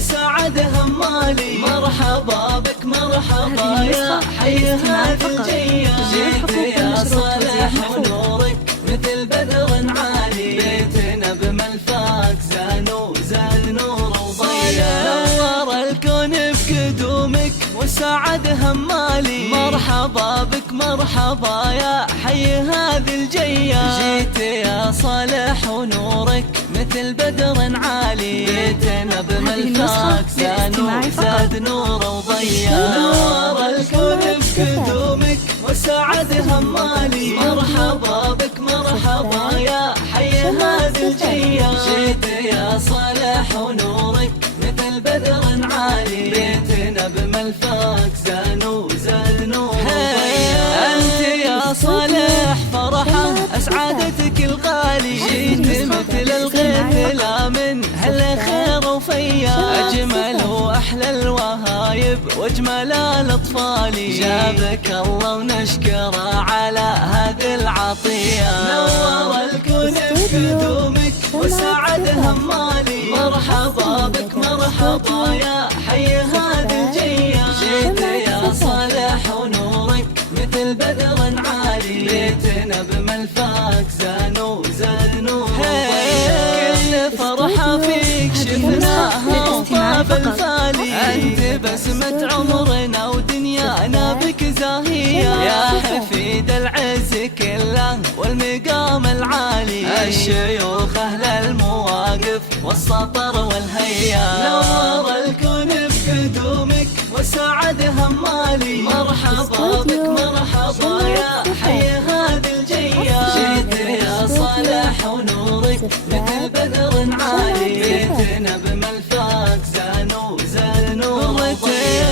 وسعد همالي. مرحبا بك مرحبا يا حي هذه الجية، جيت يا صالح ونورك مثل بدر عالي. بيتنا بملفاك زانو زاد نور وضيا، نور الكون بقدومك وسعد همالي. مرحبا بك مرحبا يا حي هذه الجية، جيت يا صالح ونورك مثل بدر عالي. بيتنا بملفاك زانو زاد نور وضيا، نور الكون بقدومك وسعد همالي. مرحبا بك مرحبا يا حي هذه الجية، جيت يا صالح ونورك مثل بدر عالي. بيتنا بملفاك زانو زاد نور وضيا، أنت يا صالح فرحة أسعادتك الغالي. جيت مثل الغيث لا من هالخير وفيا، أجمل وأحلى الوهايب وأجمل الأطفال. جابك الله ونشكره على هذه العطية، نور الكون بقدومك وسعد همالي. مرحبا بك مرحبا يا حي هذه الجية، جيت يا صالح ونورك مثل بدر عالي. بيتنا بملفاك زانو زاد نور وضيا، كل فرحة فيك شفناها وطاب الفالي. أنت بسمة عمرنا ودنيانا بك زاهية، يا حفيد العز كله والمقام العالي. الشيوخ أهل المواقف والسطر والهيا، نور الكون بقدومك وسعد همالي. مرحبا بك مرحبا يا حي هذه الجية، جيت يا صالح ونورك مثل بدر عالي. بيتنا بملفاك زانو زاد نور وضيا،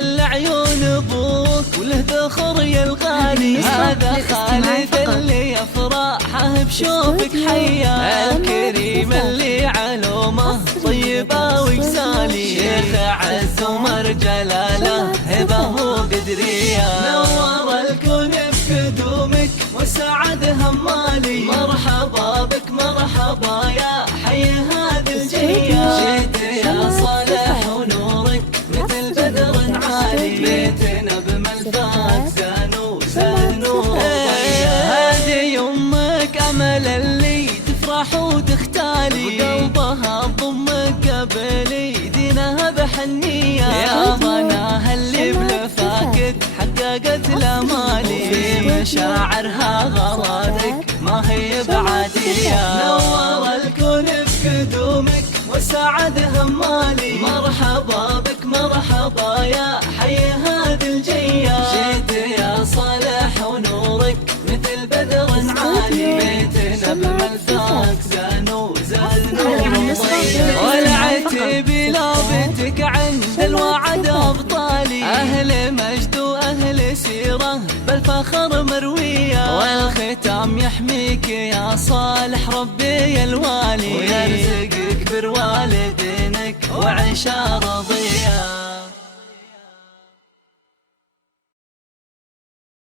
العيون ابوك وله ذخر يا الغالي. هذا خالد اللي يفرحه بشوفك حيا، الكريم اللي علومه طيبه وجسالي. شيخ عز ومر جلاله هبه وقدريه، نور الكون بقدومك وسعد همالي. مرحبا بك مرحبا يا حي هذه الجية، جيت يا صالح ونورك مثل بدر عالي. بيتنا بملفاك زانو زاد نور وضيا، هذه يمك امل اللي تفرح وتختالي. وقلبها تضمك قبل دينها بحنية، يا ضناها اللي بلفاك حققت الامالي. في مشاعرها غرادك ما هي بعادية، نور الكون بقدومك وسعد همالي. مرحبا بك مرحبا يا حي هذه الجية، جيت يا صالح ونورك مثل بدر عالي. بيتنا بملفاك زانو زاد نور وضيا، والعتب لابتك عند الوعد أبطالي. أهل مجد وأهل سيرة بالفخر مروية، والختام يحميك يا صالح ربي الوالي. ويرزقك بر والدينك وعيشة رضية.